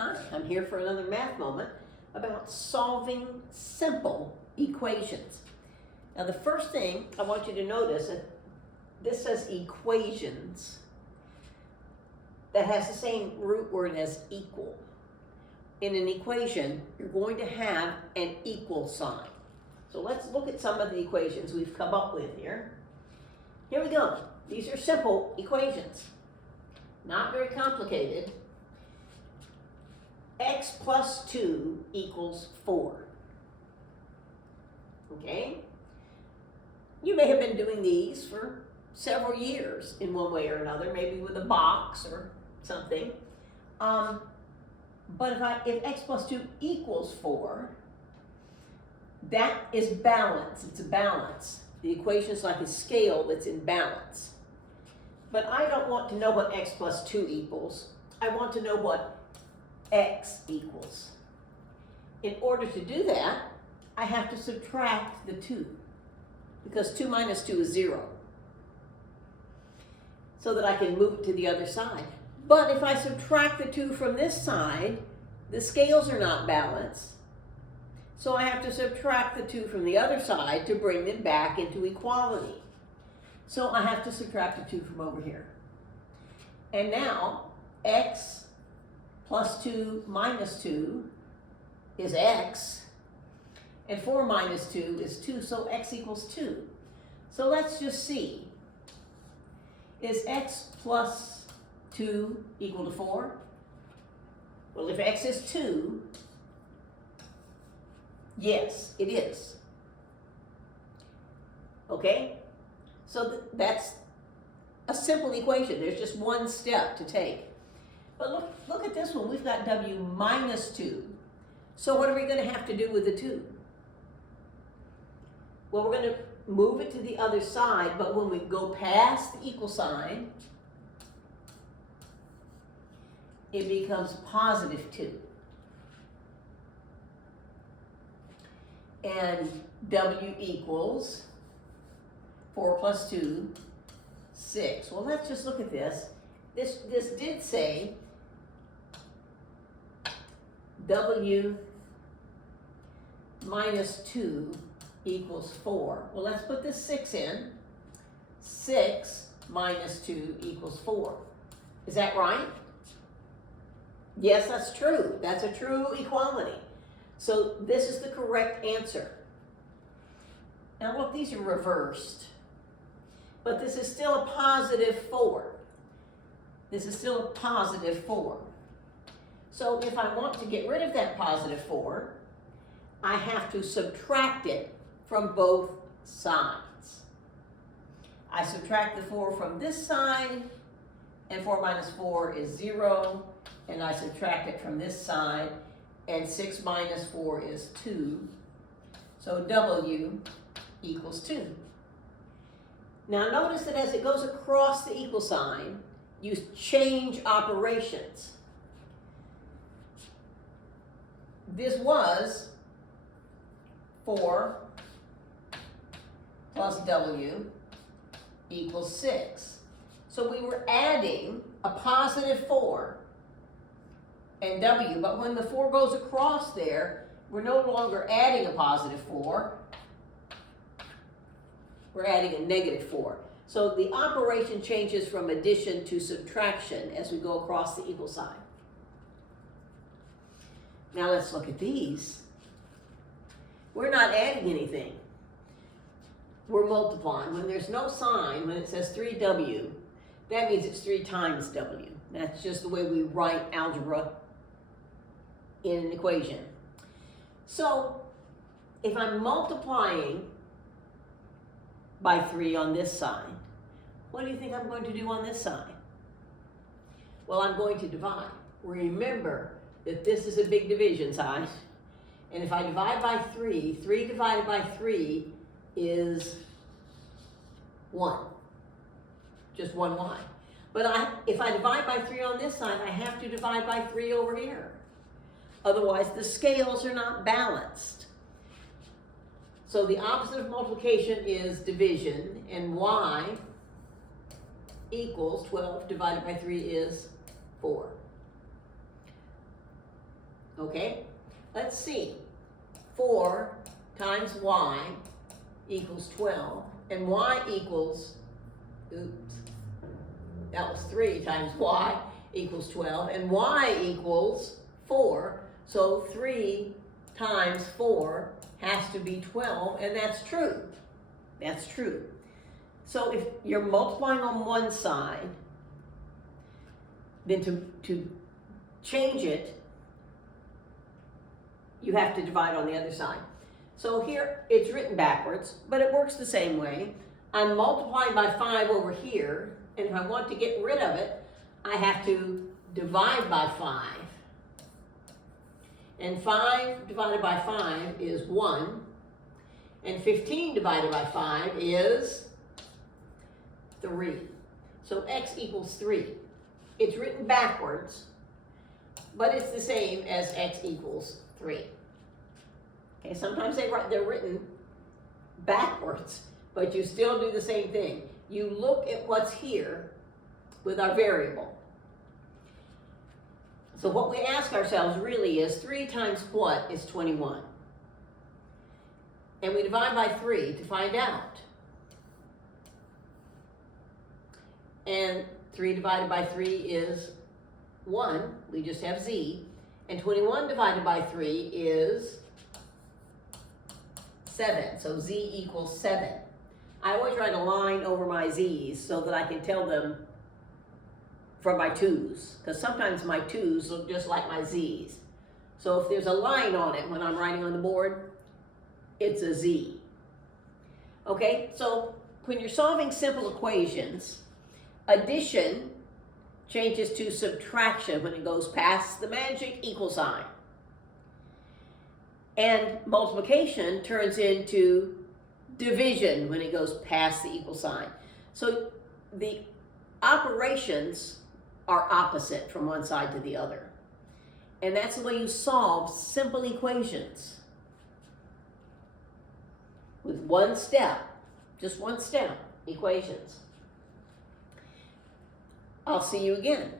Hi, I'm here for another math moment about solving simple equations. Now the first thing I want you to notice that this says equations that has the same root word as equal. In an equation, you're going to have an equal sign. So let's look at some of the equations we've come up with here. Here we go. These are simple equations, not very complicated. X plus 2 equals 4. Okay? You may have been doing these for several years in one way or another, maybe with a box or something. But if x plus 2 equals 4, that is balance. It's a balance. The equation is like a scale that's in balance. But I don't want to know what x plus 2 equals. I want to know what x equals. In order to do that, I have to subtract the 2, because 2 minus 2 is 0, so that I can move it to the other side. But if I subtract the 2 from this side, the scales are not balanced, so I have to subtract the 2 from the other side to bring them back into equality. So I have to subtract the 2 from over here. And now, x plus 2 minus 2 is x, and 4 minus 2 is 2, so x equals 2. So let's just see. Is x plus 2 equal to 4? Well, if x is 2, yes, it is. Okay? So that's a simple equation. There's just one step to take. But look at this one. We've got w minus 2. So what are we going to have to do with the 2? Well, we're going to move it to the other side, but when we go past the equal sign, it becomes positive 2. And w equals 4 plus 2, 6. Well, let's just look at this. This did say w minus 2 equals 4. Well, let's put this 6 in. 6 minus 2 equals 4. Is that right? Yes, that's true. That's a true equality. So this is the correct answer. Now look, these are reversed. But this is still a positive 4. This is still a positive 4. So if I want to get rid of that positive 4, I have to subtract it from both sides. I subtract the 4 from this side, and 4 minus 4 is 0, and I subtract it from this side, and 6 minus 4 is 2. So w equals 2. Now notice that as it goes across the equal sign, you change operations. This was 4 plus w equals 6. So we were adding a positive 4 and w, but when the 4 goes across there, we're no longer adding a positive 4, we're adding a negative 4. So the operation changes from addition to subtraction as we go across the equal sign. Now let's look at these. We're not adding anything. We're multiplying. When there's no sign, when it says 3w, that means it's 3 times w. That's just the way we write algebra in an equation. So if I'm multiplying by 3 on this side, what do you think I'm going to do on this side? Well, I'm going to divide. Remember that this is a big division sign. And if I divide by 3, 3 divided by 3 is 1. Just 1 y. But if I divide by 3 on this side, I have to divide by 3 over here. Otherwise, the scales are not balanced. So the opposite of multiplication is division, and y equals 12 divided by 3 is 4. Okay, let's see. 4 times y equals 12, and y equals, oops, that was 3 times y equals 12, and y equals 4, so 3 times 4 has to be 12, and that's true. That's true. So if you're multiplying on one side, then to change it, you have to divide on the other side. So here, it's written backwards, but it works the same way. I'm multiplying by 5 over here, and if I want to get rid of it, I have to divide by 5. And 5 divided by 5 is 1, and 15 divided by 5 is 3. So x equals 3. It's written backwards, but it's the same as x equals 3. Okay, sometimes they're written backwards, but you still do the same thing. You look at what's here with our variable. So what we ask ourselves really is 3 times what is 21? And we divide by 3 to find out. And 3 divided by 3 is 1. We just have z. And 21 divided by 3 is 7. So z equals 7. I always write a line over my z's so that I can tell them from my 2's, because sometimes my 2's look just like my z's. So if there's a line on it when I'm writing on the board, it's a z. Okay, so when you're solving simple equations, addition changes to subtraction when it goes past the magic equal sign. And multiplication turns into division when it goes past the equal sign. So the operations are opposite from one side to the other. And that's the way you solve simple equations. With one step, just one step, equations. I'll see you again.